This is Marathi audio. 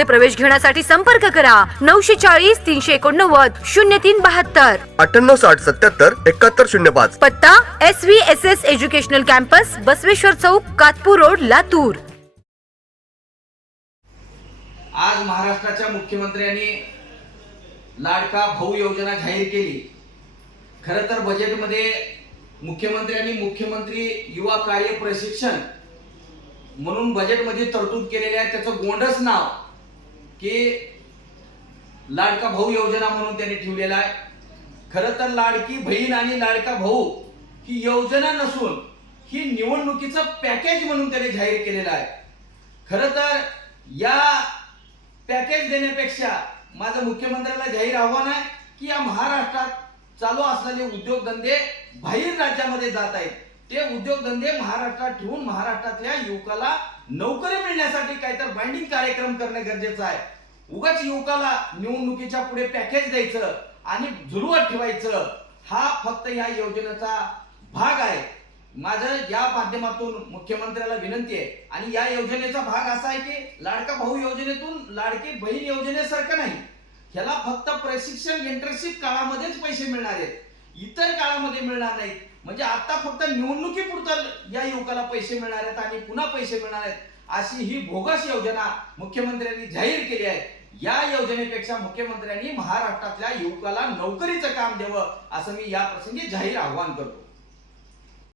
प्रवेश घेण्यासाठी संपर्क करा. नऊशे चाळीस तीनशे एकोणनव्वद शून्य तीन बहात्तर. अठ्ठ्याण्णव साठ सत्याहत्तर एकाहत्तर शून्य पाच. पत्ता S V S S educational campus Basaveshwar Chowk Katpur road Latur. आज महाराष्ट्राच्या मुख्यमंत्र्यांनी लाडका भाऊ योजना जाहीर केली. खरं तर बजेटमध्ये मुख्यमंत्र्यांनी मुख्यमंत्री युवा कार्य प्रशिक्षण म्हणून बजेटमध्ये तरतूद केलेली आहे. त्याचं गोंडस नाव की लाडका भाऊ योजना म्हणून त्यांनी ठेवलेला आहे. खरं तर लाडकी बहीण आणि लाडका भाऊ ही योजना नसून ही निवडणुकीचं पॅकेज म्हणून त्याने जाहीर केलेलं आहे. खरं तर या पॅकेज देण्यापेक्षा माझं मुख्यमंत्र्याला जाहीर आव्हान आहे की या महाराष्ट्रात चालू असलेले उद्योगधंदे बाहेर राज्यामध्ये जात आहेत. ते उद्योगधंदे महाराष्ट्रात ठेवून महाराष्ट्रातल्या युवकाला नोकरी मिळण्यासाठी काहीतरी बाइंडिंग कार्यक्रम करणे गरजेचं आहे. उगाच युवकाला निवडणुकीच्या पुढे पॅकेज द्यायचं आणि झुलवत ठेवायचं. हा फक्त या योजनेचा भाग आहे. माझं या माध्यमातून मुख्यमंत्र्याला विनंती आहे. आणि या योजनेचा भाग असा आहे की लाडका भाऊ योजनेतून लाडकी बहीण योजनेसारखं नाही. ह्याला फक्त प्रशिक्षण इंटर्नशिप काळामध्येच पैसे मिळणार आहेत. इतर काळामध्ये मिळणार नाहीत. म्हणजे आता फक्त निवडणुकीपुरतं या युवकाला पैसे मिळणार आहेत आणि पुन्हा पैसे मिळणार आहेत अशी ही भोगस योजना मुख्यमंत्र्यांनी जाहीर केली आहे. या योजनेपेक्षा मुख्यमंत्र्यांनी महाराष्ट्रातल्या युवकाला नोकरीचं काम द्यावं असं मी या प्रसंगी जाहीर आव्हान करतो.